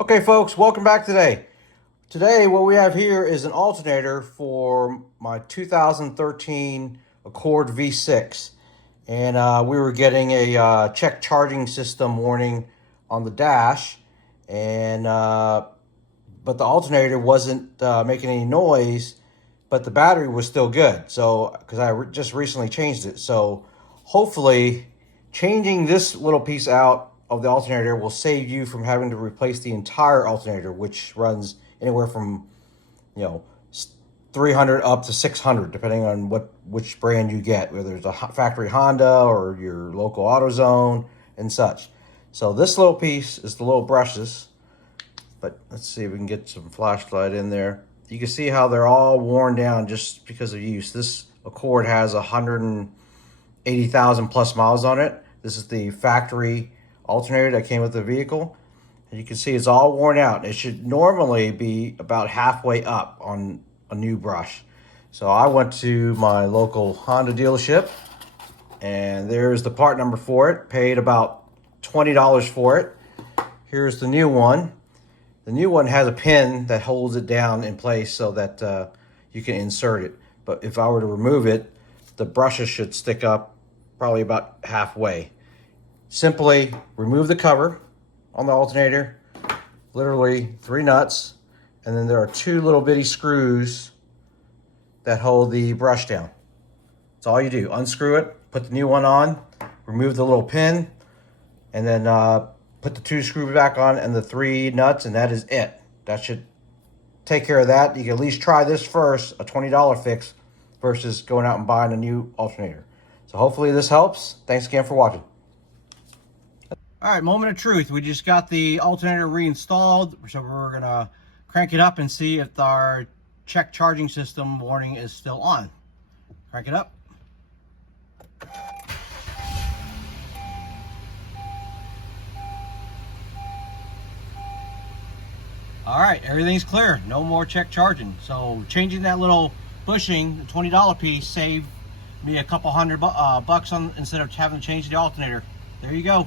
Okay folks, welcome back today. Today what we have here is an alternator for my 2013 Accord V6. And we were getting a check charging system warning on the dash. And but the alternator wasn't making any noise, but the battery was still good. So, because I just recently changed it. So hopefully changing this little piece out of the alternator will save you from having to replace the entire alternator, which runs anywhere from, 300 up to 600, depending on which brand you get, whether it's a factory Honda or your local AutoZone and such. So this little piece is the little brushes, but let's see if we can get some flashlight in there. You can see how they're all worn down just because of use. This Accord has 180,000 plus miles on it. This is the factory alternator that came with the vehicle. And you can see it's all worn out. It should normally be about halfway up on a new brush. So I went to my local Honda dealership, and there's the part number for it. Paid about $20 for it. Here's the new one. The new one has a pin that holds it down in place so that you can insert it. But if I were to remove it, the brushes should stick up probably about halfway. Simply remove the cover on the alternator, literally 3 nuts, and then there are 2 little bitty screws that hold the brush down. That's all you do. Unscrew it, put the new one on, remove the little pin, and then put the 2 screws back on and the 3 nuts, and that is it. That should take care of that. You can at least try this first, a $20 fix, versus going out and buying a new alternator. So hopefully this helps. Thanks again for watching. All right, moment of truth. We just got the alternator reinstalled, so we're gonna crank it up and see if our check charging system warning is still on. Crank it up. All right, everything's clear. No more check charging. So changing that little bushing, the $20 piece, saved me a couple $100 bucks on instead of having to change the alternator. There you go.